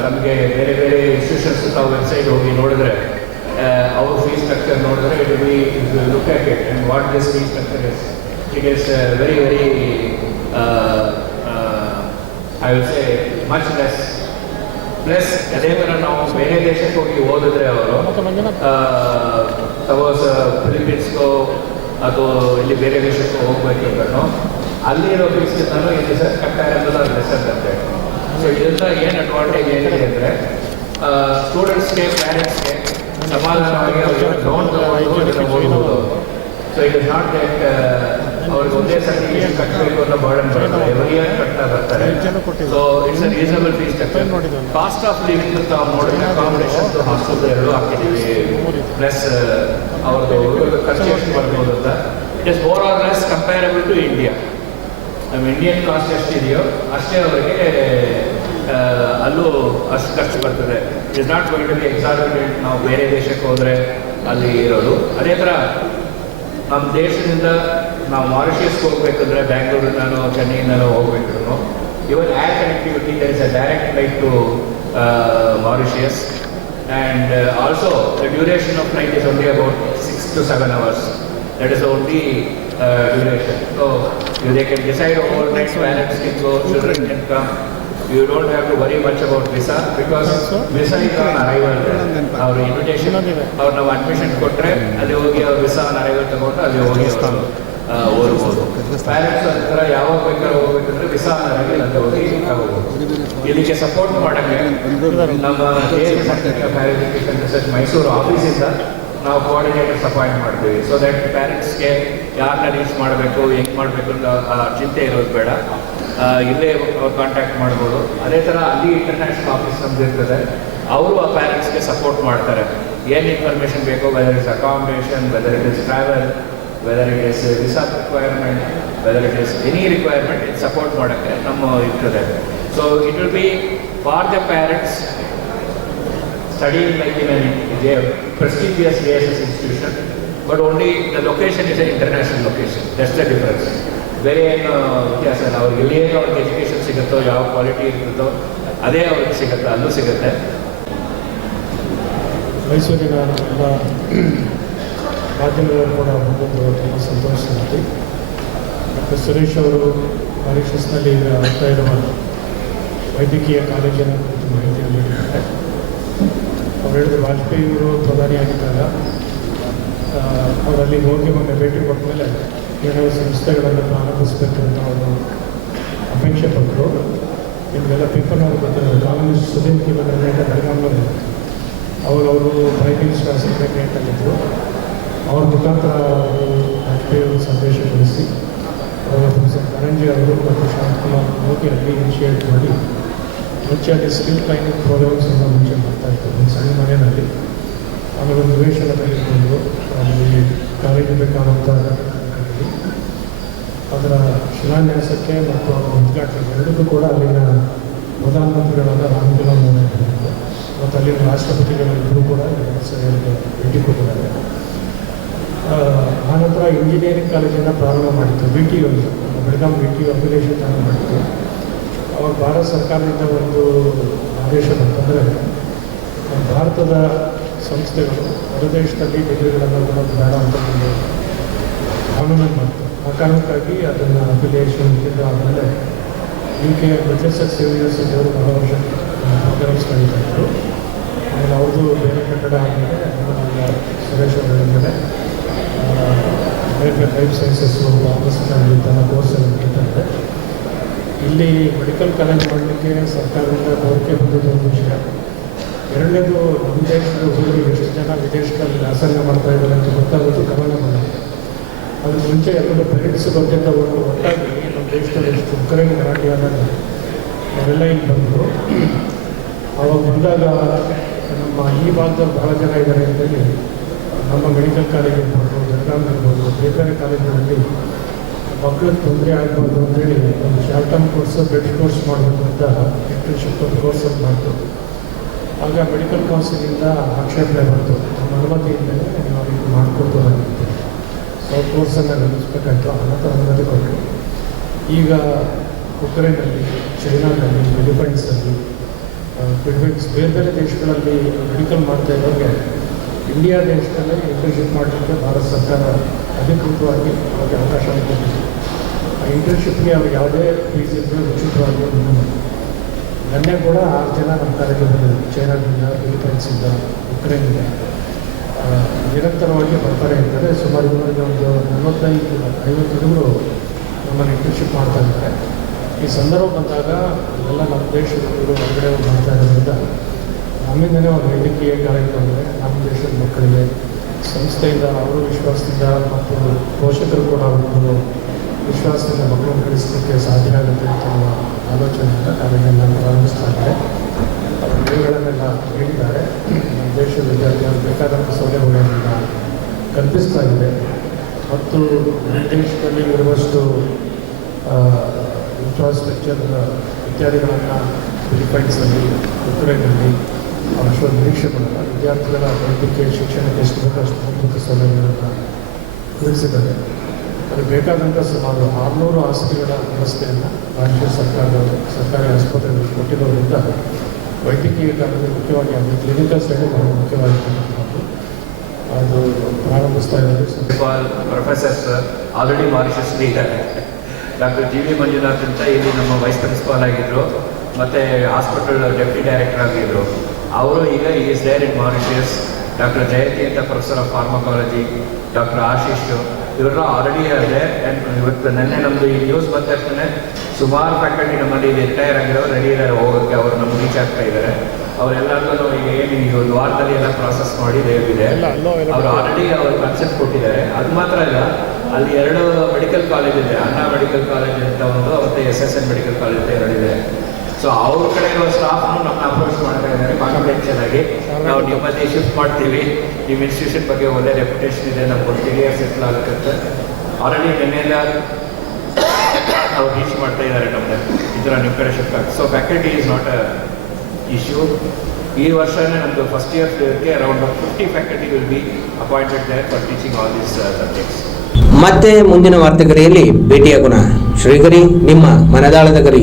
S3: ನಮಗೆ ಬೇರೆ ಬೇರೆ ಇನ್ಸ್ಟಿಟ್ಯೂಷನ್ಸ್ ತಾವು ವೆಬ್ಸೈಟ್ ಹೋಗಿ ನೋಡಿದ್ರೆ ಅವ್ರ ಫೀ ಸ್ಟ್ರಕ್ಚರ್ ನೋಡಿದ್ರೆ it be look at it and what this fee structure is it is very very I will say much less plus ಅದೇ ಥರ ನಾವು ಬೇರೆ ದೇಶಕ್ಕೆ ಹೋಗಿ ಓದಿದ್ರೆ ಅವರು ಸಪೋಸ್ ಫಿಲಿಪೀನ್ಸ್ಗೋ ಅಥವಾ ಇಲ್ಲಿ ಬೇರೆ ದೇಶಕ್ಕೆ ಹೋಗ್ಬೇಕು ಇರೋ ಅಲ್ಲಿರೋ ಫೀಸ್ಗಿಂತಲೂ ಇಲ್ಲಿ ಸರ್ ಆರ್ ಲೆಸನ್ ಅಂತ ಸೊ ಇದರಿಂದ ಏನು ಅಡ್ವಾಂಟೇಜ್ ಏನಿದೆ ಅಂದರೆ ಸ್ಟೂಡೆಂಟ್ಸ್ಗೆ ಪ್ಯಾರೆಂಟ್ಸ್ಗೆ ಸಮಾಧಾನವಾಗಿ ಅವ್ರಿಗೆ ಲೋನ್ ತಗೊಂಡು so it is not that ಅವ್ರಿಗೆ ಒಂದೇ ಸರ್ತಿ ಎಷ್ಟು ಕಟ್ಟಬೇಕು ಅನ್ನೋ ಬರ್ಡನ್ ಬರ್ತಾರೆ ಎವ್ರಿ ಇಯರ್ ಕಟ್ತಾ ಬರ್ತಾರೆ. So it's a reasonable fees structure. Cost of living ಅಂತ ನೋಡಿದ್ರೆ ಅಕಾಮಿಡೇಷನ್ ಹಾಸ್ಟೆಲ್ ಎರಡು ಹಾಕಿದ್ದೀವಿ. ಪ್ಲಸ್ ಅವ್ರದ್ದು ಹುಡುಗರ ಖರ್ಚು ಎಷ್ಟು ಬರ್ಬೋದು ಅಂತ. It is are less comparable to India ನಮ್ಮ ಇಂಡಿಯನ್ ಕಾಸ್ಟ್ ಎಷ್ಟಿದೆಯೋ ಅಷ್ಟೇ ಅವರಿಗೆ ಅಲ್ಲೂ ಅಷ್ಟು ಖರ್ಚು ಬರ್ತದೆ. Is not going to be exorbitant ನಾವು ಬೇರೆ ದೇಶಕ್ಕೆ ಹೋದರೆ ಅಲ್ಲಿ ಇರೋದು. ಅದೇ ಥರ ನಮ್ಮ ದೇಶದಿಂದ ನಾವು ಮಾರಿಷಿಯಸ್ಗೆ ಹೋಗ್ಬೇಕಂದ್ರೆ ಬ್ಯಾಂಗ್ಳೂರಿಂದನೋ ಚೆನ್ನೈಯಿಂದನೋ ಹೋಗ್ಬೇಕಿದ್ರು even air connectivity there is a direct flight to Mauritius and also the duration of flight is only about six to seven hours that is only duration so they can decide overnight parents go children can come you don't have to worry much about visa because visa is on arrival ಅವ್ರ invitation ಅವ್ರು ನಾವು admission ಕೊಟ್ಟರೆ ಅಲ್ಲಿ ಹೋಗಿ ಅವ್ರ visa arrival ತಗೊಂಡು ಅಲ್ಲಿ ಹೋಗಿ ಓದ್ಬೋದು. ಪ್ಯಾರೆಂಟ್ಸ್ ಹತ್ರ ಯಾವಾಗ ಬೇಕಾದ್ರೆ ಹೋಗ್ಬೇಕಂದ್ರೆ ವಿಸಾ ಅರೈವಲ್ ಅಂತ ಹೋಗಿ ತಗೋಬೋದು ಇದಕ್ಕೆ ಸಪೋರ್ಟ್ ಮಾಡೋಕ್ಕೆ ನಮ್ಮ ಎಜುಕೇಷನ್ ರಿಸರ್ಚ್ ಮೈಸೂರು ಆಫೀಸಿಂದ ನಾವು ಕೋಆರ್ಡಿನೇಟರ್ಸ್ ಅಪಾಯಿಂಟ್ ಮಾಡ್ತೀವಿ. ಸೊ ದಟ್ ಪ್ಯಾರೆಂಟ್ಸ್ಗೆ ಯಾರನ್ನ ರೀಚ್ ಮಾಡಬೇಕು, ಹೆಂಗೆ ಮಾಡಬೇಕು ಅಂತ ಚಿಂತೆ ಇರೋದು ಬೇಡ. ಇಲ್ಲೇ ಕಾಂಟ್ಯಾಕ್ಟ್ ಮಾಡ್ಬೋದು. ಅದೇ ಥರ ಅಲ್ಲಿ ಇಂಟರ್ನ್ಯಾಷನಲ್ ಆಫೀಸ್ ನಮ್ದು ಇರ್ತದೆ. ಅವರು ಆ ಪ್ಯಾರೆಂಟ್ಸ್ಗೆ ಸಪೋರ್ಟ್ ಮಾಡ್ತಾರೆ. ಏನು ಇನ್ಫಾರ್ಮೇಷನ್ ಬೇಕೋ whether is accommodation whether it is travel whether it is visa requirement whether it is any requirement ಇದು ಸಪೋರ್ಟ್ ಮಾಡೋಕ್ಕೆ ನಮ್ಮ ಇರ್ತದೆ so it will be for the parents studying like in a prestigious JSS institution, but only the location is an international location. That's the difference. ಬೇರೆ ಏನು ವ್ಯತ್ಯಾಸ ಇಲ್ಲ ಅವ್ರಿಗೆ ಎಲ್ಲಿ ಏನು ಅವ್ರಿಗೆ ಎಜುಕೇಷನ್ ಸಿಗುತ್ತೋ ಯಾವ ಕ್ವಾಲಿಟಿ ಇರುತ್ತೋ ಅದೇ ಅವ್ರಿಗೆ ಸಿಗುತ್ತೆ ಅಲ್ಲೂ ಸಿಗುತ್ತೆ
S4: ಮೈಸೂರಿನ ಮಾಧ್ಯಮಗಳು ಕೂಡ ಬಂದಿದ್ದು ತುಂಬ ಸಂತೋಷ ಸಂಗತಿ ಮತ್ತು ಸುರೇಶ್ ಅವರು ಮಾರಿಷಸ್ನಲ್ಲಿ ಈಗ ಆಗ್ತಾ ಇರುವ ವೈದ್ಯಕೀಯ ಕಾಲೇಜಿನ ಕುರಿತು ಮಾಹಿತಿಯನ್ನು ನೀಡಿದ್ದಾರೆ. ಅವ್ರು ಹೇಳಿದ್ರು, ವಾಜಪೇಯಿಯವರು ಪ್ರಧಾನಿಯಾಗಿದ್ದಾಗ ಅವರಲ್ಲಿ ಹೋಗಿ ಮೊನ್ನೆ ಭೇಟಿ ಕೊಟ್ಟ ಮೇಲೆ ಏನೋ ಸಂಸ್ಥೆಗಳನ್ನು ಪ್ರಾರಂಭಿಸಬೇಕು ಅಂತ ಅವರು ಅಪೇಕ್ಷೆ ಪಟ್ಟರು. ನಿಮಗೆಲ್ಲ ಪೇಪರ್ನವರು ಬರ್ತಾರೆ ಕಾನೂನಿಸ್ಟ್ ಸುದೀಪ್ ಕಿವನ್ ಬೆಳಗಾವಿಯಲ್ಲಿ ಅವಾಗ ಅವರು ಪ್ರೈಮ್ ಮಿನಿಸ್ಟರ್ ಅಸಿಸ್ಟೆಂಟ್ ಆಗಿದ್ದರು ಅವ್ರ ಮುಖಾಂತರ ವಾಜಪೇಯಿ ಸಂದೇಶ ಕಳಿಸಿ ಪ್ರೊಫೆಸರ್ ಧನಂಜಯ ಅವರು ಮತ್ತು ಶಾಂತಕುಮಾರ್ ಹೋಗಿ ಅಲ್ಲಿ ಇನಿಷಿಯೇಟ್ ಮಾಡಿ ಮುಂಚೆ ಅಲ್ಲಿ ಸ್ಕಿಲ್ ಟ್ರೈನಿಂಗ್ ಪ್ರೋಗ್ರಾಮ್ಸ್ ಅನ್ನು ಮುಂಚೆ ಮಾಡ್ತಾ ಇತ್ತು ಒಂದು ಸಣ್ಣ ಮನೆಯಲ್ಲಿ ಆಮೇಲೆ ಒಂದು ನಿವೇಶನ ಇಟ್ಕೊಂಡು ಅಲ್ಲಿ ಕಾಲೇಜು ಬೇಕಾದಂಥ ಕಟ್ಟಡದಲ್ಲಿ ಅದರ ಶಿಲಾನ್ಯಾಸಕ್ಕೆ ಮತ್ತು ಅದರ ಉದ್ಘಾಟನೆ ಎರಡಕ್ಕೂ ಕೂಡ ಅಲ್ಲಿನ ಪ್ರಧಾನಮಂತ್ರಿಗಳಾದ ರಾಮಕಿಲಾ ಮೋದಿ. ಮತ್ತು ಅಲ್ಲಿನ ರಾಷ್ಟ್ರಪತಿಗಳಿಬ್ಬರು ಕೂಡ ಭೇಟಿ ಕೊಟ್ಟಿದ್ದಾರೆ. ಆನಂತರ ಇಂಜಿನಿಯರಿಂಗ್ ಕಾಲೇಜನ್ನು ಪ್ರಾರಂಭ ಮಾಡಿತ್ತು B T U Belgaum B T application ಪ್ರಾರಂಭ ಮಾಡಿತ್ತು ಅವಾಗ ಭಾರತ ಸರ್ಕಾರದಿಂದ ಒಂದು ಆದೇಶ ಬಂತಂದರೆ ಭಾರತದ ಸಂಸ್ಥೆಗಳು, ಹೊರದೇಶದಲ್ಲಿ ಡಿಗ್ರಿಗಳನ್ನು ಕೊಡೋದು ಬೇಡ ಅಂತ ಒಂದು ಕಾನೂನು ಮಾಡ್ತು ಆ ಕಾರಣಕ್ಕಾಗಿ ಅದನ್ನು ಅಫಿಲಿಯೇಷನ್ ಆದಮೇಲೆ ಯು ಕೆ ಮೆಟ್ಲೆಸೆಕ್ಸ್ ಯೂನಿವರ್ಸಿಟಿ ಅವರು ಬಹಳ ವರ್ಷ ಪ್ರೋಗ್ರಾಮ್ಸ್ ನಡೀತಾ ಆಮೇಲೆ ಅವ್ರದ್ದು ಬೇರೆ ಕಟ್ಟಡ ಆದಮೇಲೆ ಸುರೇಶ್ ಅವರು ಹೇಳಿದ್ದಾರೆ ಬೇರೆ ಲೈಫ್ ಸೈನ್ಸಸ್ ಆಫೀಸ್ನಲ್ಲಿ ತನ್ನ ಕೋರ್ಸನ್ನು ನಡೀತಾ ಇಲ್ಲಿ ಮೆಡಿಕಲ್ ಕಾಲೇಜ್ ಮಾಡಲಿಕ್ಕೆ ಸರ್ಕಾರದಿಂದ ಕೋರಿಕೆ ಬಂದಿದ್ದು ಒಂದು ವಿಷಯ. ಎರಡನೇದು, ನಮ್ಮ ದೇಶದ ಹುಡುಗರು ಎಷ್ಟು ಜನ ವಿದೇಶದಲ್ಲಿ ವ್ಯಾಸಂಗ ಮಾಡ್ತಾ ಇದ್ದಾರೆ ಅಂತ ಗೊತ್ತಾಗೋದು ಗಮನ ಮಾಡಿದೆ ಅದ್ರ ಮುಂಚೆ ಎಲ್ಲರೂ ಪೇರೆಂಟ್ಸ್ ಬಗ್ಗೆ ಒಂದು ಒಟ್ಟಾಗಿ ನಮ್ಮ ದೇಶದಲ್ಲಿ ಎಷ್ಟು ಉಕ್ರೇನ್ ಗಲಾಟೆ ಆದಾಗ ಅವರೆಲ್ಲ ಇಲ್ಲಿ ಬಂದರು. ಅವಾಗ ಬಂದಾಗ ನಮ್ಮ ಈ ಭಾಗದಲ್ಲಿ ಬಹಳ ಜನ ಇದ್ದಾರೆ ಅಂತೇಳಿ ನಮ್ಮ ಮೆಡಿಕಲ್ ಕಾಲೇಜಿಗೆ ಇರ್ಬೋದು ಬೆಳಗಾಂ ಇರ್ಬೋದು ಬೇರೆ ಬೇರೆ ಕಾಲೇಜುಗಳಲ್ಲಿ ಮಕ್ಕಳಿಗೆ ತೊಂದರೆ ಆಗ್ಬೋದು ಅಂತೇಳಿ ಒಂದು short term course, B Ed course ಮಾಡಬೇಕು ಅಂತ ಇಂಟರ್ನ್ಶಿಪ್ ಒಂದು ಕೋರ್ಸ್ ಅಂತ ಮಾಡ್ತು. ಆಗ ಮೆಡಿಕಲ್ ಕೌನ್ಸಿಲಿಂದ ಆಕ್ಷೇಪಣೆ ಬಂತು. ನಮ್ಮ ಅನುಮತಿ ಇಲ್ಲದೆ ನಾವು ಇದು ಮಾಡ್ಕೊಡ್ಬೋದಾಗಿತ್ತು ಸೊ ಕೋರ್ಸನ್ನು ನಡೆಸಬೇಕಾಯ್ತು. ಅನಂತರ ಅನುಮತಿ ಕೊಟ್ಟರು ಈಗ ಉಕ್ರೇನಲ್ಲಿ, ಚೈನಾದಲ್ಲಿ ಫಿಲಿಪೈನ್ಸಲ್ಲಿ ಫಿಲಿಪೈನ್ಸ್ ಬೇರೆ ಬೇರೆ ದೇಶಗಳಲ್ಲಿ ಮೆಡಿಕಲ್ ಮಾಡ್ತಾ ಇರೋರಿಗೆ ಇಂಡಿಯಾ ದೇಶದಲ್ಲಿ ಇಂಟರ್ನ್ಶಿಪ್ ಮಾಡಲಿಕ್ಕೆ ಭಾರತ ಸರ್ಕಾರ ಅಧಿಕೃತವಾಗಿ ಅವರಿಗೆ ಅವಕಾಶ ಕೊಟ್ಟಿದೆ ಆ ಇಂಟರ್ನ್ಶಿಪ್ಗೆ ಅವ್ರಿಗೆ ಯಾವುದೇ ಫೀಸ್ ಇದ್ದರೆ ಉಚಿತವಾಗಿ ನನ್ನೆ ಕೂಡ ಆರು ಜನ ನಮ್ಮ ಬಂದಿದ್ದಾರೆ ಚೈನಾದಿಂದ ಫಿಲಿಪೈನ್ಸಿಂದ ಉಕ್ರೇನಿಂದ. ನಿರಂತರವಾಗಿ ಬರ್ತಾರೆ ಇದ್ದಾರೆ ಸುಮಾರು ಇವರಿಗೆ ಒಂದು ನಲವತ್ತೈದು, ಐವತ್ತು ಜನರು ನಮ್ಮನ್ನು ಇಂಟರ್ನ್ಶಿಪ್ ಮಾಡ್ತಾ ಇದ್ದಾರೆ. ಈ ಸಂದರ್ಭ ಬಂದಾಗ ಎಲ್ಲ ನಮ್ಮ ದೇಶದವರು ಹೊರಗಡೆ ಮಾಡ್ತಾ ಇರೋದ್ರಿಂದ ನಮ್ಮಿಂದಲೇ ಒಂದು ವೈದ್ಯಕೀಯ ಕಾರ್ಯಕ್ರಮ ಅಂದರೆ ನಮ್ಮ ದೇಶದ ಮಕ್ಕಳಿಗೆ ಸಂಸ್ಥೆಯಿಂದ ಅವರು ವಿಶ್ವಾಸದಿಂದ ಮತ್ತು ಪೋಷಕರು ಕೂಡ ಒಂದು ವಿಶ್ವಾಸದಿಂದ ಮಕ್ಕಳನ್ನು ಕಳಿಸಲಿಕ್ಕೆ ಸಾಧ್ಯ ಆಗುತ್ತೆ ಅಂತ ಆಲೋಚನೆಯಿಂದ ಕಾಲೇಜನ್ನು ಪ್ರಾರಂಭಿಸ್ತಾ ಇದ್ದಾರೆ. ಅವರು ಹೇಳಿದ್ದಾರೆ. ನಮ್ಮ ದೇಶದ ವಿದ್ಯಾರ್ಥಿಗಳು ಬೇಕಾದಂಥ ಸೌಲಭ್ಯಗಳನ್ನು ಕಲ್ಪಿಸ್ತಾ ಇದೆ. ಮತ್ತು ಬ್ರಿಟಿಷ್ನಲ್ಲಿ ದೇಶದಲ್ಲಿ ಇರುವಷ್ಟು ಇನ್ಫ್ರಾಸ್ಟ್ರಕ್ಚರ್ ಇತ್ಯಾದಿಗಳನ್ನು ಫಿಲಿಪೈನ್ಸಲ್ಲಿ ಉಕ್ರೇನಲ್ಲಿ ಅವ್ರು ನಿರೀಕ್ಷೆ ಮಾಡಲ್ಲ ವಿದ್ಯಾರ್ಥಿಗಳ ವೈದ್ಯಕೀಯ ಶಿಕ್ಷಣಕ್ಕೆ ಎಷ್ಟು ಬೇಕೋ ಅಷ್ಟು ಮೂಲಭೂತ ಸೌಲಭ್ಯಗಳನ್ನು ಒದಗಿಸಿದ್ದಾರೆ ಅದಕ್ಕೆ ಬೇಕಾದಂಥ ಸುಮಾರು ಆರುನೂರು ಹಾಸಿಗೆಗಳ ವ್ಯವಸ್ಥೆಯನ್ನು ರಾಜ್ಯ ಸರ್ಕಾರದವರು ಸರ್ಕಾರಿ ಆಸ್ಪತ್ರೆಗಳು ಕೊಟ್ಟಿರೋದ್ರಿಂದ ವೈದ್ಯಕೀಯ ಕಾರ್ಯದಲ್ಲಿ ಮುಖ್ಯವಾಗಿ ಅಂದರೆ ಕ್ಲಿನಿಕಲ್ ಸೈಡ್ ಬಹಳ ಮುಖ್ಯವಾಗಿರ್ತಕ್ಕಂಥದ್ದು ಅದು ಪ್ರಾರಂಭಿಸ್ತಾ ಇದ್ದಾರೆ
S3: ಪ್ರೊಫೆಸರ್ ಪ್ರೊಫೆಸರ್ಸ್ ಆಲ್ರೆಡಿ ಮಾರಿಷಸ್ಲಿ ಇದ್ದಾರೆ ಡಾಕ್ಟರ್ ಜಿ ವಿ ಮಂಜುನಾಥ್ ಅಂತ ಇಲ್ಲಿ ನಮ್ಮ ವೈಸ್ ಪ್ರಿನ್ಸಿಪಾಲ್ ಆಗಿದ್ದರು ಮತ್ತು ಹಾಸ್ಪಿಟಲ್ ಡೆಪ್ಟಿ ಡೈರೆಕ್ಟರ್ ಆಗಿದ್ರು ಅವರು ಈಗ is there in Mauritius doctor Jayanthi ಅಂತ professor of pharmacology doctor Ashish ಇವರೆಲ್ಲ ಆಲ್ರೆಡಿ ಇದೆ. ಇವತ್ತು ನೆನ್ನೆ ನಮ್ಮದು ಈ ನ್ಯೂಸ್ ಬಂದ ತಕ್ಷಣ ಸುಮಾರು ಫ್ಯಾಕಲ್ಟಿ ನಮ್ಮಲ್ಲಿ ರಿಟೈರ್ ಆಗಿರೋರು ರೆಡಿ ಇದ್ದಾರೆ ಹೋಗೋಕ್ಕೆ. ಅವರು ನಮ್ಗೆ ರೀಚ್ ಆಗ್ತಾ ಇದ್ದಾರೆ ಅವರೆಲ್ಲರಿಗೂ ಈಗ ಏನು ಈ ಒಂದು ವಾರದಲ್ಲಿ ಎಲ್ಲ ಪ್ರಾಸೆಸ್ ಮಾಡಿ
S4: ಎಲ್ಲ
S3: ಅವರು ಆಲ್ರೆಡಿ ಅವರು ಕನ್ಸೆಪ್ಟ್ ಕೊಟ್ಟಿದ್ದಾರೆ. ಅದು ಮಾತ್ರ ಇಲ್ಲ ಅಲ್ಲಿ ಎರಡು ಮೆಡಿಕಲ್ ಕಾಲೇಜ್ ಇದೆ. ಅಣ್ಣಾ ಮೆಡಿಕಲ್ ಕಾಲೇಜ್ ಅಂತ ಒಂದು ಮತ್ತೆ S S N medical college ಅಂತ ಎರಡಿದೆ ಸೊ ಅವ್ರ ಕಡೆ ಇರೋ ಸ್ಟಾಫ್ನು ನಮ್ಮ ಅಪ್ರೋಚ್ ಮಾಡ್ತಾ ಇದ್ದಾರೆ ಕಾನ್ಫಿಡೆನ್ಷಿಯಲ್ ಆಗಿ. ನಾವು ನಿಮ್ಮಲ್ಲಿ ಶಿಫ್ಟ್ ಮಾಡ್ತೀವಿ. ನಿಮ್ಮ ಇನ್ಸ್ಟಿಟ್ಯೂಷನ್ ಬಗ್ಗೆ ಒಳ್ಳೆ ರೆಪ್ಯುಟೇಷನ್ ಇದೆ ನಮ್ಮ ಒಂದು ಕ್ಲಿಯರ್ ಸೆಟ್ಲ್ ಆಗುತ್ತೆ. ಆಲ್ರೆಡಿ ನಿನ್ನೆಲ್ಲ ಅವ್ರು ರೀಚ್ ಮಾಡ್ತಾ ಇದ್ದಾರೆ ನಮ್ಮನ್ನ ಈ ಥರ ನಿಮ್ಮ ಕಡೆ ಶಿಫ್ಟ್ ಆಗುತ್ತೆ so faculty is not a issue ಈ ವರ್ಷನೇ ನಮ್ಮದು ಫಸ್ಟ್ ಇಯರ್ ಇಯರ್ಗೆ around fifty faculty will be appointed there for teaching all these subjects
S1: ಮತ್ತೆ ಮುಂದಿನ ವಾರ್ತೆಗರಿಯಲ್ಲಿ ಭೇಟಿಯಾಗೋಣ. ಶ್ರೀಗರಿ, ನಿಮ್ಮ ಮನದಾಳದ ಗರಿ.